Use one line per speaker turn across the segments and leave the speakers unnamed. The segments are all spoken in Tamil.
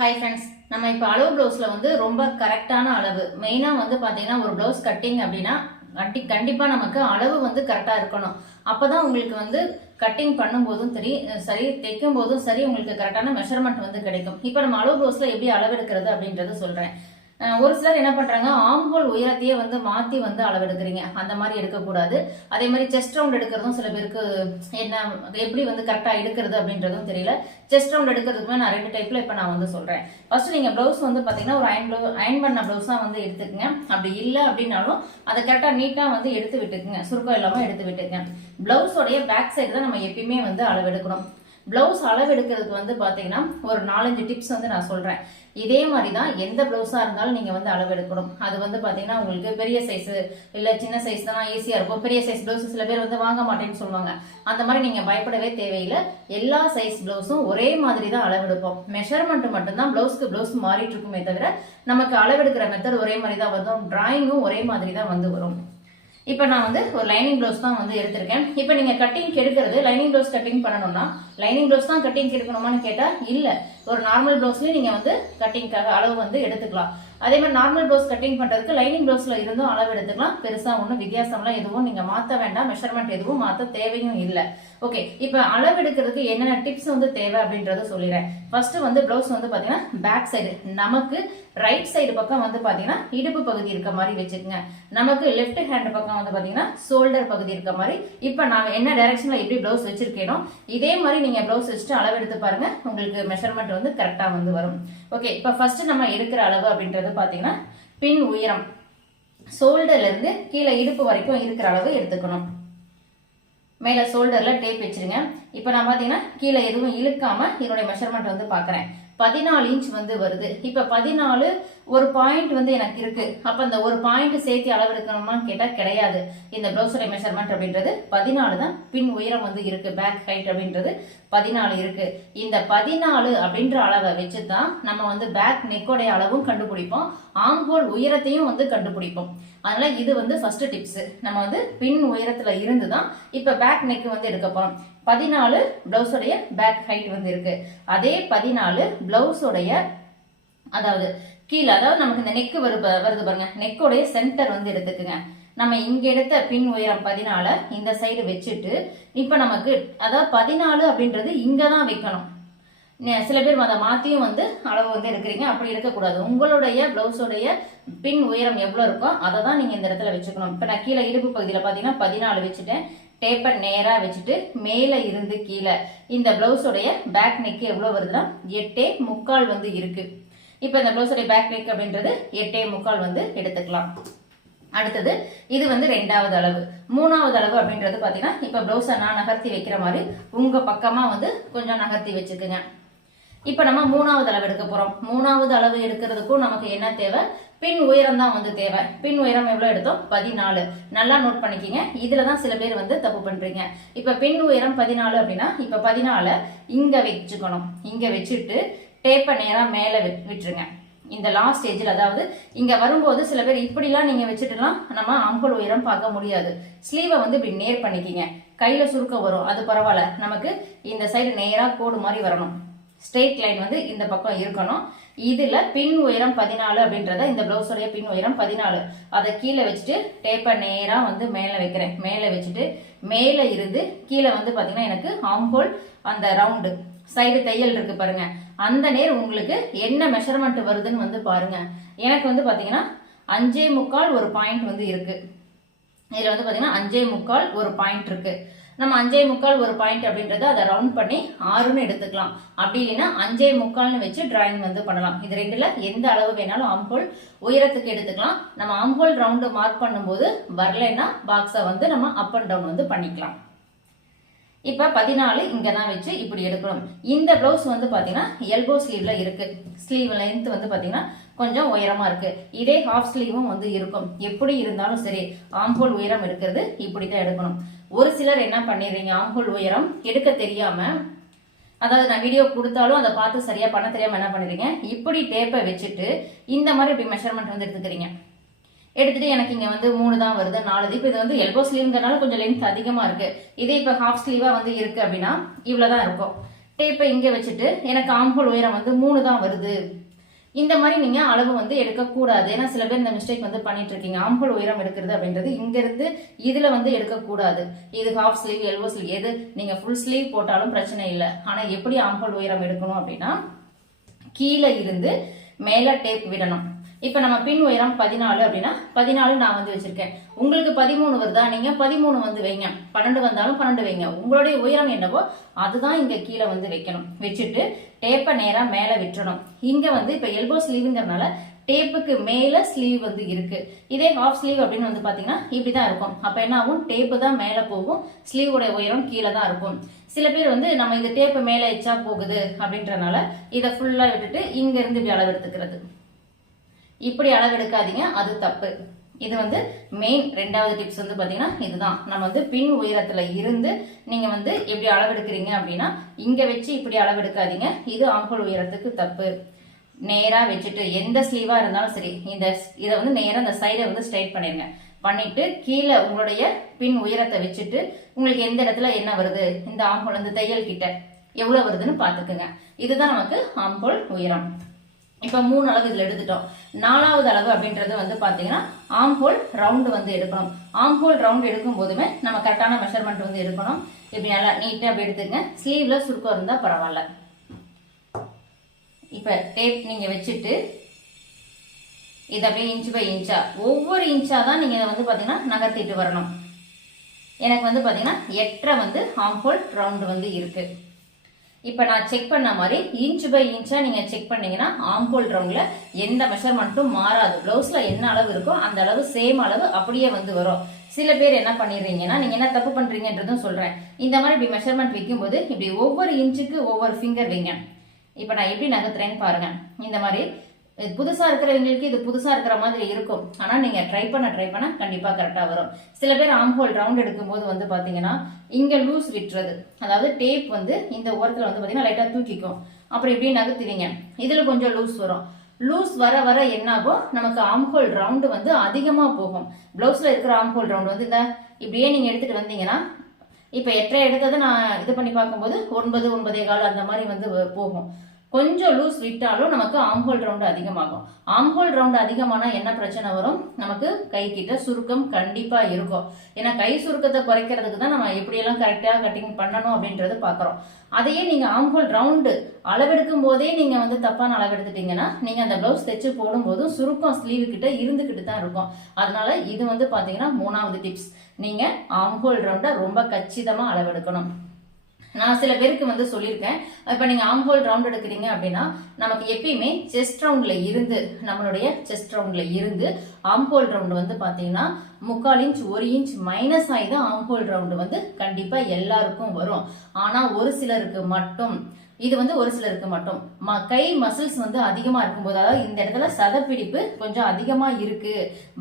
ஹாய் ஃப்ரெண்ட்ஸ் நம்ம இப்போ அளவு ப்ளவுஸில் வந்து ரொம்ப கரெக்டான அளவு. மெயினாக வந்து பார்த்தீங்கன்னா ஒரு ப்ளவுஸ் கட்டிங் அப்படின்னா கட்டி கண்டிப்பாக நமக்கு அளவு வந்து கரெக்டாக இருக்கணும். அப்போ தான் உங்களுக்கு வந்து கட்டிங் பண்ணும்போதும் சரி சரி தைக்கும் போதும் சரி உங்களுக்கு கரெக்டான மெஷர்மெண்ட் வந்து கிடைக்கும். இப்போ நம்ம அளவு ப்ளவுஸில் எப்படி அளவெடுக்கிறது அப்படின்றத சொல்கிறேன் ஒரு சிலர் என்ன பண்றாங்க ஆம்போல் உயரத்தையே வந்து மாத்தி வந்து அளவெடுக்கிறீங்க. அந்த மாதிரி எடுக்கக்கூடாது. அதே மாதிரி செஸ்ட் ரவுண்ட் எடுக்கிறதும் சில பேருக்கு என்ன எப்படி வந்து கரெக்டா எடுக்கிறது அப்படின்றதும் தெரியல. செஸ்ட் ரவுண்ட் எடுக்கிறதுக்குமே நான் ரெண்டு டைப்ல இப்ப நான் வந்து சொல்றேன். ஃபர்ஸ்ட் நீங்க பிளவுஸ் வந்து பாத்தீங்கன்னா ஒரு அயன் ப்ளவு அயன் பண்ண பிளவுஸா வந்து எடுத்துக்கங்க. அப்படி இல்லை அப்படின்னாலும் அதை கரெக்டா நீட்டா வந்து எடுத்து விட்டுக்குங்க. சுருக்கம் இல்லாம எடுத்து விட்டுக்குங்க. பிளவுஸோடைய பேக் சைடு தான் நம்ம எப்பயுமே வந்து அளவெடுக்கணும். ப்ளவுஸ் அளவெடுக்கிறதுக்கு வந்து பார்த்தீங்கன்னா ஒரு நாலஞ்சு டிப்ஸ் வந்து நான் சொல்கிறேன் இதே மாதிரி தான் எந்த ப்ளவுஸாக இருந்தாலும் நீங்கள் வந்து அளவெடுக்கணும். அது வந்து பார்த்தீங்கன்னா உங்களுக்கு பெரிய சைஸு இல்லை சின்ன சைஸ் தான் ஈஸியாக இருக்கும். பெரிய சைஸ் ப்ளவுஸ் சில பேர் வந்து வாங்க மாட்டேன்னு சொல்லுவாங்க. அந்த மாதிரி நீங்கள் பயப்படவே தேவையில்லை. எல்லா சைஸ் ப்ளவுஸும் ஒரே மாதிரி தான் அளவெடுப்போம். மெஷர்மெண்ட் மட்டும்தான் ப்ளவுஸ்க்கு ப்ளவுஸ் மாறிட்டு இருக்குமே தவிர நமக்கு அளவெடுக்கிற மெத்தட் ஒரே மாதிரி தான் வரும் டிராயிங்கும் ஒரே மாதிரி தான் வந்து வரும். இப்போ நான் வந்து ஒரு லைனிங் ப்ளவுஸ் தான் வந்து எடுத்திருக்கேன். இப்போ நீங்கள் கட்டிங் எடுக்கிறது லைனிங் ப்ளவுஸ் கட்டிங் பண்ணணும்னா லைனிங் ப்ளவுஸ் தான் கட்டிங் எடுக்கணுமான்னு கேட்டால் இல்லை. ஒரு நார்மல் ப்ளவுஸ்லேயும் நீங்கள் வந்து கட்டிங்காக அளவு வந்து எடுத்துக்கலாம். அதே மாதிரி நார்மல் ப்ளவுஸ் கட்டிங் பண்ணுறதுக்கு லைனிங் ப்ளவுஸில் இருந்தும் அளவு எடுத்துக்கலாம். பெருசாக ஒன்றும் வித்தியாசம்லாம் எதுவும் நீங்கள் மாற்ற வேண்டாம். மெஷர்மெண்ட் எதுவும் மாற்ற தேவையும் இல்லை. ஓகே இப்போ அளவு எடுக்கிறதுக்கு என்னென்ன டிப்ஸ் வந்து தேவை அப்படின்றத சொல்லிடுறேன். ஃபர்ஸ்ட் வந்து ப்ளவுஸ் வந்து பார்த்தீங்கன்னா பேக் சைடு நமக்கு ரைட் சைடு பக்கம் வந்து பார்த்தீங்கன்னா இடுப்பு பகுதி இருக்க மாதிரி வச்சுக்கோங்க. நமக்கு லெஃப்ட் ஹேண்ட் பக்கம் வந்து பார்த்தீங்கன்னா ஷோல்டர் பகுதி இருக்க மாதிரி. இப்போ நான் என்ன டைரக்ஷனில் எப்படி ப்ளவுஸ் வச்சிருக்கேனோ இதே மாதிரி நீங்கள் ப்ளவுஸ் வச்சுட்டு அளவு எடுத்து பாருங்கள் உங்களுக்கு மெஷர்மெண்ட் வந்து கரெக்டாக வந்து வரும். ஓகே இப்போ ஃபஸ்ட்டு நம்ம எடுக்கிற அளவு அப்படின்றது பார்த்தீங்கன்னா பின் உயரம். ஷோல்டர்லேருந்து கீழே இடுப்பு வரைக்கும் இருக்கிற அளவு எடுத்துக்கணும். மேலே ஷோல்டரில் டேப் வச்சிருங்க. இப்போ நான் பார்த்தீங்கன்னா கீழே எதுவும் இழுக்காமல் என்னுடைய மெஷர்மெண்ட் வந்து பார்க்குறேன் பதினாலு இன்ச் வந்து வருது. இப்போ பதினாலு ஒரு பாயிண்ட் வந்து எனக்கு இருக்கு. அப்போ அந்த ஒரு பாயிண்ட் சேர்த்து அளவெடுக்கணுமான்னு கேட்டால் கிடையாது. இந்த ப்ளவுஸோட மெஷர்மெண்ட் அப்படின்றது பதினாலு தான். பின் உயரம் வந்து இருக்கு. பேக் ஹைட் அப்படின்றது பதினாலு இருக்கு. இந்த பதினாலு அப்படின்ற அளவை வச்சு தான் நம்ம வந்து பேக் நெக்கோடைய அளவும் கண்டுபிடிப்போம். ஆம்போல் உயரத்தையும் வந்து கண்டுபிடிப்போம். அதனால இது வந்து ஃபர்ஸ்ட் டிப்ஸ் நம்ம வந்து பின் உயரத்துல இருந்து தான் இப்ப பேக் நெக் வந்து எடுக்க போறோம். பதினாலு பிளவுஸோடைய பேக் ஹைட் வந்து இருக்கு. அதே பதினாலு பிளவுஸோடைய அதாவது கீழே அதாவது நமக்கு இந்த நெக்கு வருது வருது பாருங்க. நெக்கோடைய சென்டர் வந்து எடுத்துக்குங்க. நம்ம இங்க எடுத்த பின் உயரம் பதினால இந்த சைடு வச்சுட்டு இப்ப நமக்கு அதாவது பதினாலு அப்படின்றது இங்க தான் வைக்கணும். நே- சில பேர் அதை மாத்தியும் வந்து அளவு வந்து எடுக்கிறீங்க. அப்படி எடுக்கக்கூடாது. உங்களுடைய பிளவுஸோடைய பின் உயரம் எவ்வளவு இருக்கோ அதை தான் நீங்க இந்த இடத்துல வச்சுக்கணும். இப்ப நான் கீழே இடுப்பு பகுதியில பாத்தீங்கன்னா பதினாலு வச்சுட்டேன். டேப்பர் நேரா வச்சுட்டு மேல இருந்து கீழே. இந்த பிளவுஸோடைய பேக் நெக்கு எவ்வளவு வருதுன்னா எட்டே முக்கால் வந்து இருக்கு. இப்போ இந்த ப்ளவுஸுடைய பேக் நெக் அப்படின்றது எட்டே முக்கால் வந்து எடுத்துக்கலாம். அடுத்தது இது வந்து ரெண்டாவது அளவு. மூணாவது அளவு அப்படின்றது பார்த்தீங்கன்னா இப்போ ப்ளவுஸை நான் நகர்த்தி வைக்கிற மாதிரி உங்கள் பக்கமாக வந்து கொஞ்சம் நகர்த்தி வச்சுக்குங்க. இப்போ நம்ம மூணாவது அளவு எடுக்க போகிறோம் மூணாவது அளவு எடுக்கிறதுக்கும் நமக்கு என்ன தேவை? பின் உயரம் தான் வந்து தேவை. பின் உயரம் எவ்வளோ எடுத்தோம்? பதினாலு. நல்லா நோட் பண்ணிக்கிங்க. இதில் தான் சில பேர் வந்து தப்பு பண்ணுறீங்க இப்போ பின் உயரம் பதினாலு அப்படின்னா இப்போ பதினால இங்கே வச்சுக்கணும். இங்கே வச்சுட்டு டேப்பை நேராக மேலே வி விட்டுருங்க. இந்த லாஸ்ட் ஸ்டேஜில் அதாவது இங்கே வரும்போது சில பேர் இப்படிலாம் நீங்கள் வச்சுட்டுலாம் நம்ம அம்பல் உயரம் பார்க்க முடியாது. ஸ்லீவை வந்து இப்படி நேர் பண்ணிக்கிங்க. கையில் சுருக்கம் வரும். அது பரவாயில்ல. நமக்கு இந்த சைடு நேராக கோடு மாதிரி வரணும். ஸ்ட்ரெயிட் லைன் வந்து இந்த பக்கம் இருக்கணும். இதில் பின் உயரம் பதினாலு அப்படின்றத இந்த ப்ளவுஸோடைய பின் உயரம் பதினாலு. அதை கீழே வச்சுட்டு டேப்பை நேராக வந்து மேலே வைக்கிறேன். மேலே வச்சுட்டு மேலே இருந்து கீழே வந்து பார்த்தீங்கன்னா எனக்கு ஆம்போல் அந்த ரவுண்டு சைடு தையல் இருக்கு பாருங்கள் அந்த நேர் உங்களுக்கு என்ன மெஷர்மெண்ட் வருதுன்னு வந்து பாருங்க. எனக்கு வந்து பாத்தீங்கன்னா அஞ்சே முக்கால் ஒரு பாயிண்ட் வந்து இருக்கு. இதுல வந்து பாத்தீங்கன்னா அஞ்சே முக்கால் ஒரு பாயிண்ட் இருக்கு. நம்ம அஞ்சே முக்கால் ஒரு பாயிண்ட் அப்படின்றத அதை ரவுண்ட் பண்ணி ஆறுன்னு எடுத்துக்கலாம். அப்படி இல்லைன்னா அஞ்சே முக்கால்னு வச்சு டிராயிங் வந்து பண்ணலாம். இது ரெண்டுல எந்த அளவு வேணாலும் ஆம்போல் உயரத்துக்கு எடுத்துக்கலாம். நம்ம ஆம்போல் ரவுண்டு மார்க் பண்ணும்போது வரலைன்னா பாக்ஸை வந்து நம்ம அப் அண்ட் டவுன் வந்து பண்ணிக்கலாம். இப்ப பதினாலு இங்க தான் வச்சு இப்படி எடுக்கணும். இந்த பிளவுஸ் வந்து பாத்தீங்கன்னா எல்போ ஸ்லீவ்ல இருக்கு. ஸ்லீவ் லென்த் வந்து பாத்தீங்கன்னா கொஞ்சம் உயரமா இருக்கு. இதே ஹாஃப் ஸ்லீவும் வந்து இருக்கும். எப்படி இருந்தாலும் சரி ஆம்போல் உயரம் எடுக்கிறது இப்படிதான் எடுக்கணும். ஒரு சிலர் என்ன பண்ணிடுறீங்க? ஆம்போல் உயரம் எடுக்க தெரியாம அதாவது நான் வீடியோ கொடுத்தாலும் அதை பார்த்து சரியா பண்ண தெரியாம என்ன பண்ணிடுறீங்க? இப்படி டேப்பை வச்சுட்டு இந்த மாதிரி இப்படி மெஷர்மெண்ட் வந்து எடுத்துக்கிறீங்க. எடுத்துட்டு எனக்கு இங்க வந்து மூணு தான் வருது நாலு இப்போ இது வந்து எல்போ ஸ்லீவ்ங்கிறனால கொஞ்சம் லென்த் அதிகமா இருக்கு. இதே இப்போ ஹாஃப் ஸ்லீவா வந்து இருக்கு அப்படின்னா இவ்வளவுதான் இருக்கும். டேப்பை இங்கே வச்சுட்டு எனக்கு ஆம்பல் உயரம் வந்து மூணு தான் வருது. இந்த மாதிரி நீங்க அளவு வந்து எடுக்கக்கூடாது. ஏன்னா சில பேர் இந்த மிஸ்டேக் வந்து பண்ணிட்டு இருக்கீங்க. ஆம்பல் உயரம் எடுக்கிறது அப்படின்றது இங்க இருந்து இதுல வந்து எடுக்கக்கூடாது. இது ஹாஃப் ஸ்லீவ் எல்வோ ஸ்லீவ் எது நீங்க ஃபுல் ஸ்லீவ் போட்டாலும் பிரச்சனை இல்லை. ஆனா எப்படி ஆம்பல் உயரம் எடுக்கணும் அப்படின்னா கீழே இருந்து மேலே டேப் விடணும். இப்போ நம்ம பின் உயரம் பதினாலு அப்படின்னா பதினாலு நான் வந்து வச்சுருக்கேன். உங்களுக்கு பதிமூணு வருதா? நீங்கள் பதிமூணு வந்து வைங்க. பன்னெண்டு வந்தாலும் பன்னெண்டு வைங்க. உங்களுடைய உயரம் என்னவோ அதுதான் இங்கே கீழே வந்து வைக்கணும். வச்சுட்டு டேப்பை நேராக மேலே விட்டுறணும். இங்கே வந்து இப்போ எல்போ ஸ்லீவுங்கிறனால டேப்புக்கு மேலே ஸ்லீவ் வந்து இருக்குது இதே ஹாஃப் ஸ்லீவ் அப்படின்னு வந்து பார்த்திங்கன்னா இப்படி தான் இருக்கும். அப்போ என்ன ஆகும்? டேப்பு தான் மேலே போகும். ஸ்லீவோட உயரம் கீழே தான் இருக்கும். சில பேர் வந்து நம்ம இந்த டேப்பு மேலே எச்சா போகுது அப்படின்றனால இதை ஃபுல்லாக விட்டுட்டு இங்கேருந்து இப்படி அளவு எடுத்துக்கிறது இப்படி அளவு எடுக்காதீங்க அது தப்பு. இது வந்து மெயின் ரெண்டாவது டிப்ஸ் வந்து பார்த்தீங்கன்னா இதுதான். நம்ம வந்து பின் உயரத்தில் இருந்து நீங்கள் வந்து எப்படி அளவெடுக்கிறீங்க அப்படின்னா இங்கே வச்சு இப்படி அளவெடுக்காதீங்க. இது ஆம்பல் உயரத்துக்கு தப்பு. நேரா வச்சுட்டு எந்த ஸ்லீவா இருந்தாலும் சரி இந்த இதை வந்து நேரா இந்த சைடை வந்து ஸ்ட்ரைட் பண்ணிருங்க. பண்ணிட்டு கீழே உங்களுடைய பின் உயரத்தை வச்சுட்டு உங்களுக்கு எந்த இடத்துல என்ன வருது இந்த ஆம்பல் இந்த தையல் கிட்ட எவ்வளவு வருதுன்னு பாத்துக்குங்க இதுதான் நமக்கு ஆம்பல் உயரம். இப்போ மூணு அளவு இதில் எடுத்துட்டோம். நாலாவது அளவு அப்படின்றது வந்து பார்த்தீங்கன்னா ஆம்ஹோல் ரவுண்டு வந்து எடுக்கணும். ஆம்ஹோல் ரவுண்டு எடுக்கும் போதுமே நம்ம கரெக்டான மெஷர்மெண்ட் வந்து எடுக்கணும். இப்படி நல்லா நீட்டாக அப்படி எடுத்துங்க ஸ்லீவில் சுருக்கம் இருந்தால் பரவாயில்ல. இப்போ டேப் நீங்கள் வச்சுட்டு இது அப்படியே இன்ச் பை இன்ச்சா ஒவ்வொரு இன்ச்சாக தான் நீங்கள் வந்து பார்த்தீங்கன்னா நகர்த்திட்டு வரணும். எனக்கு வந்து பார்த்தீங்கன்னா எட்டரை வந்து ஆம்ஹோல் ரவுண்டு வந்து இருக்குது இப்போ நான் செக் பண்ண மாதிரி இன்ச் பை இன்ச்சாக நீங்கள் செக் பண்ணீங்கன்னா ஆம்போல் ரவுண்டில் எந்த மெஷர்மெண்ட்டும் மாறாது. ப்ளவுஸில் என்ன அளவு இருக்கோ அந்த அளவு சேம் அளவு அப்படியே வந்து வரும். சில பேர் என்ன பண்ணிடுறீங்கன்னா நீங்கள் என்ன தப்பு பண்ணுறீங்கன்றதும் சொல்கிறேன் இந்த மாதிரி இப்படி மெஷர்மெண்ட் வைக்கும்போது இப்படி ஒவ்வொரு இன்ச்சுக்கு ஒவ்வொரு ஃபிங்கர் வைங்க. இப்போ நான் எப்படி நகர்த்துறேன்னு பாருங்க. இந்த மாதிரி இது புதுசா இருக்கிறவங்களுக்கு இது புதுசா இருக்கிற மாதிரி இருக்கும். ஆனா நீங்க ட்ரை பண்ண ட்ரை பண்ண கண்டிப்பா கரெக்டா வரும். சில பேர் ஆம்ஹோல் ரவுண்ட் எடுக்கும்போது வந்து பாத்தீங்கன்னா இங்க லூஸ் விட்டுறது. அதாவது டேப் வந்து இந்த ஓரத்துல வந்து பாத்தீங்கன்னா லைட்டா தூக்கிக்கும். அப்புறம் இப்படியே நகர்த்துவீங்க இதுல கொஞ்சம் லூஸ் வரும். லூஸ் வர வர என்னாகும்? நமக்கு ஆம்ஹோல் ரவுண்டு வந்து அதிகமா போகும். பிளவுஸ்ல இருக்கிற ஆம்ஹோல் ரவுண்ட் வந்து இந்த இப்படியே நீங்க எடுத்துட்டு வந்தீங்கன்னா இப்ப எட்டரை எடுத்ததை நான் இது பண்ணி பார்க்கும்போது ஒன்பது ஒன்பதே கால் அந்த மாதிரி வந்து போகும். கொஞ்சம் லூஸ் விட்டாலும் நமக்கு ஆம்ஹோல் ரவுண்டு அதிகமாகும். ஆம்ஹோல் ரவுண்டு அதிகமானா என்ன பிரச்சனை வரும்? நமக்கு கை கிட்ட சுருக்கம் கண்டிப்பா இருக்கும். ஏன்னா கை சுருக்கத்தை குறைக்கிறதுக்கு தான் நம்ம எப்படியெல்லாம் கரெக்டா கட்டிங் பண்ணணும் அப்படின்றது பாக்குறோம் அதையே நீங்க ஆம்ஹோல் ரவுண்டு அளவெடுக்கும் போதே நீங்க வந்து தப்பான அளவெடுத்துட்டீங்கன்னா நீங்க அந்த பிளவுஸ் தைச்சு போடும்போதும் சுருக்கம் ஸ்லீவு கிட்ட இருந்துகிட்டு தான் இருக்கும். அதனால இது வந்து பாத்தீங்கன்னா மூணாவது டிப்ஸ் நீங்க ஆம்ஹோல் ரவுண்டை ரொம்ப கச்சிதமா அளவெடுக்கணும். நான் சில பேருக்கு வந்து சொல்லியிருக்கேன். இப்போ நீங்கள் ஆம்ஹோல் ரவுண்ட் எடுக்கிறீங்க அப்படின்னா நமக்கு எப்பயுமே செஸ்ட் ரவுண்டில் இருந்து நம்மளுடைய செஸ்ட் ரவுண்டில் இருந்து ஆம் ஹோல் ரவுண்டு வந்து பார்த்தீங்கன்னா முக்கால் இன்ச் ஒரு இன்ச் மைனஸ் ஆகி தான் ஆம்ஹோல் ரவுண்டு வந்து கண்டிப்பாக எல்லாருக்கும் வரும். ஆனால் ஒரு சிலருக்கு மட்டும். இது வந்து ஒரு சிலருக்கு மட்டும். ம கை மசில்ஸ் வந்து அதிகமாக இருக்கும்போது அதாவது இந்த இடத்துல சதப்பிடிப்பு கொஞ்சம் அதிகமாக இருக்கு.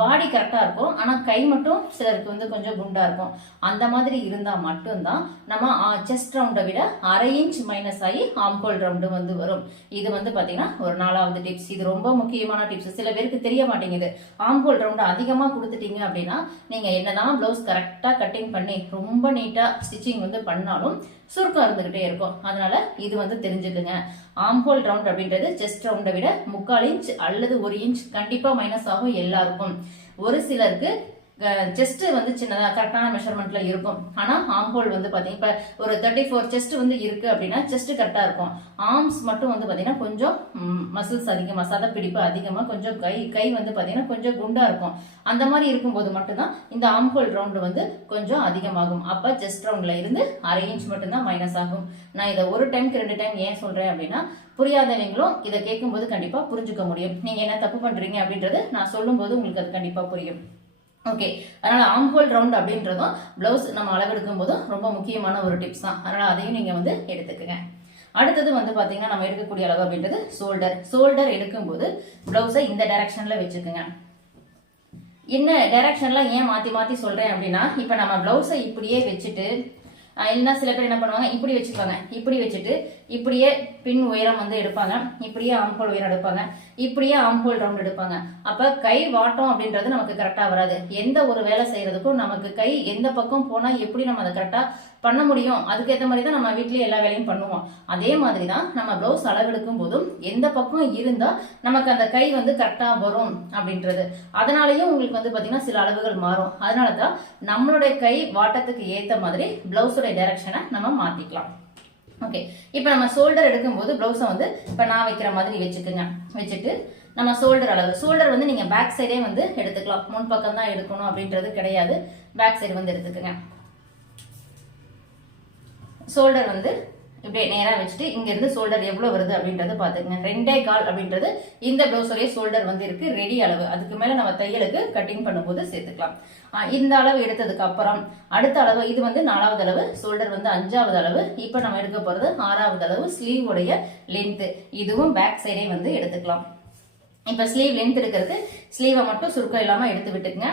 பாடி கரெக்டாக இருக்கும். ஆனால் கை மட்டும் சிலருக்கு வந்து கொஞ்சம் குண்டா இருக்கும். அந்த மாதிரி இருந்தால் மட்டும்தான் நம்ம செஸ்ட் ரவுண்டை விட அரை இன்ச் மைனஸ் ஆகி ஆம்கோல் ரவுண்டு வந்து வரும். இது வந்து பார்த்தீங்கன்னா ஒரு நாலாவது டிப்ஸ் இது ரொம்ப முக்கியமான டிப்ஸ் சில பேருக்கு தெரிய மாட்டேங்குது. ஆம்கோல் ரவுண்டு அதிகமாக கொடுத்துட்டீங்க அப்படின்னா நீங்கள் என்னதான் ப்ளவுஸ் கரெக்டாக கட்டிங் பண்ணி ரொம்ப நீட்டாக ஸ்டிச்சிங் வந்து பண்ணாலும் சுருக்கம் இருந்துகிட்டே இருக்கும். அதனால இது வந்து தெரிஞ்சுக்குங்க. ஆம்ஹோல் ரவுண்ட் அப்படின்றது செஸ்ட் ரவுண்டை விட முக்கால் இன்ச் அல்லது ஒரு இன்ச் கண்டிப்பா மைனஸ் ஆகும் எல்லாருக்கும். ஒரு சிலருக்கு செஸ்ட் வந்து சின்னதாக கரெக்டான மெஷர்மெண்ட்ல இருக்கும். ஆனா ஆம்ஹோல் வந்து பார்த்தீங்கன்னா இப்போ ஒரு தேர்ட்டி ஃபோர் செஸ்ட் வந்து இருக்கு அப்படின்னா செஸ்ட் கரெக்டாக இருக்கும். ஆர்ம்ஸ் மட்டும் வந்து பார்த்தீங்கன்னா கொஞ்சம் மசில்ஸ் அதிகமா சதப்பிடிப்பு அதிகமாக கொஞ்சம் கை கை வந்து பார்த்தீங்கன்னா கொஞ்சம் குண்டாக இருக்கும். அந்த மாதிரி இருக்கும்போது மட்டும்தான் இந்த ஆம்ஹோல் ரவுண்டு வந்து கொஞ்சம் அதிகமாகும். அப்போ செஸ்ட் ரவுண்டில் இருந்து அரை இன்ச் மட்டும்தான் மைனஸ் ஆகும். நான் இதை ஒரு டைம்க்கு ரெண்டு டைம் ஏன் சொல்கிறேன் அப்படின்னா புரியாதவங்களும் இதை கேட்கும்போது கண்டிப்பாக புரிஞ்சுக்க முடியும். நீங்கள் என்ன தப்பு பண்ணுறீங்க அப்படின்றது நான் சொல்லும்போது உங்களுக்கு அது கண்டிப்பாக புரியும். ஓகே அதனால ஆம்ஹோல் ரவுண்ட் அப்படின்றதும் பிளவுஸ் நம்ம அளவெடுக்கும் போதும் ரொம்ப முக்கியமான ஒரு டிப்ஸ் தான். அதனால அதையும் நீங்க வந்து எடுத்துக்கங்க. அடுத்தது வந்து பாத்தீங்கன்னா நம்ம எடுக்கக்கூடிய அளவு அப்படின்றது ஷோல்டர் ஷோல்டர் எடுக்கும்போது பிளவுஸை இந்த டைரக்ஷன்ல வச்சுக்கோங்க. என்ன டைரக்ஷன்லாம் ஏன் மாத்தி மாத்தி சொல்றேன் அப்படின்னா இப்ப நம்ம பிளவுஸை இப்படியே வச்சுட்டு இல்லைன்னா சில பேர் என்ன பண்ணுவாங்க இப்படி வச்சுக்குவாங்க இப்படி வச்சுட்டு இப்படியே பின் உயரம் வந்து எடுப்பாங்க. இப்படியே ஆம்போல் உயரம் எடுப்பாங்க. இப்படியே ஆம்போல் ரவுண்ட் எடுப்பாங்க. அப்ப கை வாட்டம் அப்படின்றது நமக்கு கரெக்டா வராது. எந்த ஒரு வேலை செய்யறதுக்கும் நமக்கு கை எந்த பக்கம் போனா எப்படி நம்ம அதை கரெக்டா பண்ண முடியும்? அதுக்கேற்ற மாதிரி தான் நம்ம வீட்லயே எல்லா வேலையும் பண்ணுவோம். அதே மாதிரி தான் நம்ம ப்ளவுஸ் அளவெடுக்கும் போதும் எந்த பக்கம் இருந்தா நமக்கு அந்த கை வந்து கரெக்டா வரும் அப்படின்றது. அதனாலயும் உங்களுக்கு வந்து பாத்தீங்கன்னா சில அளவுகள் மாறும். அதனால தான் நம்மளுடைய கை வாட்டத்துக்கு ஏத்த மாதிரி பிளவுஸோட டைரக்ஷனை நம்ம மாத்திக்கலாம். ஓகே இப்போ நம்ம ஷோல்டர் எடுக்கும்போது ப்ளவுஸை வந்து இப்போ நான் வைக்கிற மாதிரி வச்சுக்கோங்க. வச்சுட்டு நம்ம ஷோல்டர் அளவு. ஷோல்டர் வந்து நீங்கள் பேக் சைடே வந்து எடுத்துக்கலாம். முன் பக்கம் தான் எடுக்கணும் அப்படின்றது கிடையாது. பேக் சைடு வந்து எடுத்துக்கோங்க. ஷோல்டர் வந்து இப்படியே நேராக வச்சுட்டு இங்கேருந்து ஷோல்டர் எவ்வளோ வருது அப்படின்றத பார்த்துக்கங்க. ரெண்டே கால் அப்படின்றது இந்த ப்ளவுஸோடைய ஷோல்டர் வந்து இருக்கு ரெடி அளவு. அதுக்கு மேலே நம்ம தையலுக்கு கட்டிங் பண்ணும்போது சேர்த்துக்கலாம். இந்த அளவு எடுத்ததுக்கு அப்புறம் அடுத்த அளவு இது வந்து நாலாவது அளவு ஷோல்டர் வந்து அஞ்சாவது அளவு. இப்போ நம்ம எடுக்க போகிறது ஆறாவது அளவு ஸ்லீவ் உடைய லென்த்து இதுவும் பேக் சைடே வந்து எடுத்துக்கலாம். இப்போ ஸ்லீவ் லென்த் எடுக்கிறது ஸ்லீவை மட்டும் சுருக்கம் இல்லாமல் எடுத்து விட்டுக்குங்க.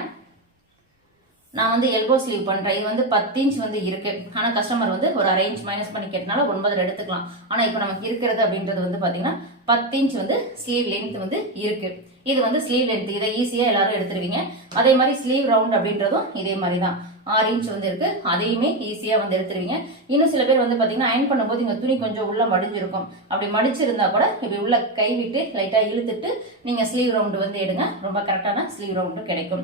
நான் வந்து எல்போ ஸ்லீவ் பண்றேன். இது வந்து பத்து இன்ச் வந்து இருக்கு. ஆனா கஸ்டமர் வந்து ஒரு அரை இன்ச் மைனஸ் பண்ணி கேட்டனால ஒன்பதுல எடுத்துக்கலாம். ஆனா இப்போ நமக்கு இருக்கிறது அப்படின்றது வந்து பாத்தீங்கன்னா பத்து இன்ச் வந்து ஸ்லீவ் லென்த் வந்து இருக்கு. இது வந்து ஸ்லீவ் லென்த் இதை ஈஸியா எல்லாரும் எடுத்துருவீங்க. அதே மாதிரி ஸ்லீவ் ரவுண்ட் அப்படின்றதும் இதே மாதிரி தான் ஆறு இன்ச் வந்து இருக்கு. அதையுமே ஈஸியா வந்து எடுத்துருவீங்க. இன்னும் சில பேர் வந்து பாத்தீங்கன்னா அயன் பண்ணும்போது இங்க துணி கொஞ்சம் உள்ள மடிஞ்சிருக்கும். அப்படி மடிச்சிருந்தா கூட இப்படி உள்ள கை விட்டு லைட்டா இழுத்துட்டு நீங்க ஸ்லீவ் ரவுண்டு வந்து எடுங்க. ரொம்ப கரெக்டான ஸ்லீவ் ரவுண்டு கிடைக்கும்.